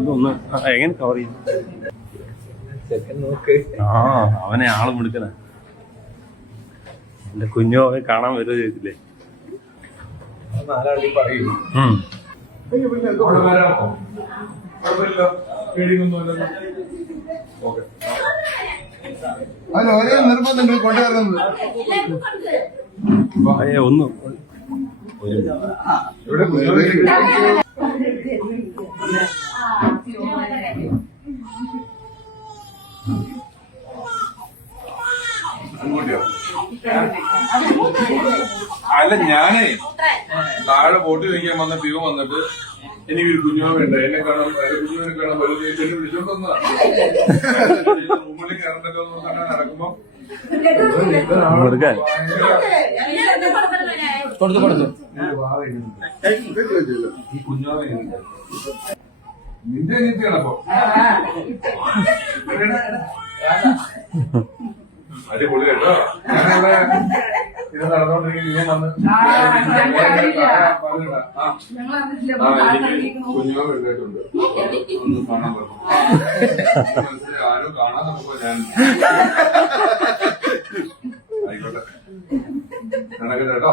ഇതൊന്ന് എങ്ങനെ കവർ ചെയ്യും? ആ അവനെ ആളും എടുക്കണ എന്റെ കുഞ്ഞു അവൻ കാണാൻ വരുമോ ചോദിച്ചില്ലേ? നിർബന്ധം കൊണ്ടുവരുന്നത് ഒന്നും അല്ല, ഞാനേ താഴെ ബോട്ട് കഴിക്കാൻ വന്ന പിയോ വന്നിട്ട് എനിക്കൊരു കുഞ്ഞുമ വേണ്ട, എന്നെ കാണാൻ കുഞ്ഞുവിനെ കാണാൻ വലുത് വിളിച്ചോണ്ട് വന്നതാണ്. റൂമിൽ കയറണ്ടല്ലോ എന്ന് പറഞ്ഞാൽ നടക്കുമ്പോ ഈ കുഞ്ഞുമ നിന്റെ അനിയത്തിയാണപ്പോ അടിപൊളി കേട്ടോ. ഞാനിവിടെ ഇത് നടന്നോണ്ടിരിക്കും വന്ന് എനിക്ക് കുഞ്ഞുമ വേണ്ടിയിട്ടുണ്ട്, ഒന്ന് കാണാൻ പറഞ്ഞു. ആരും കാണാൻ നോക്കുമ്പോ ഞാൻ ആയിക്കോട്ടെ നടക്കട്ടെ കേട്ടോ.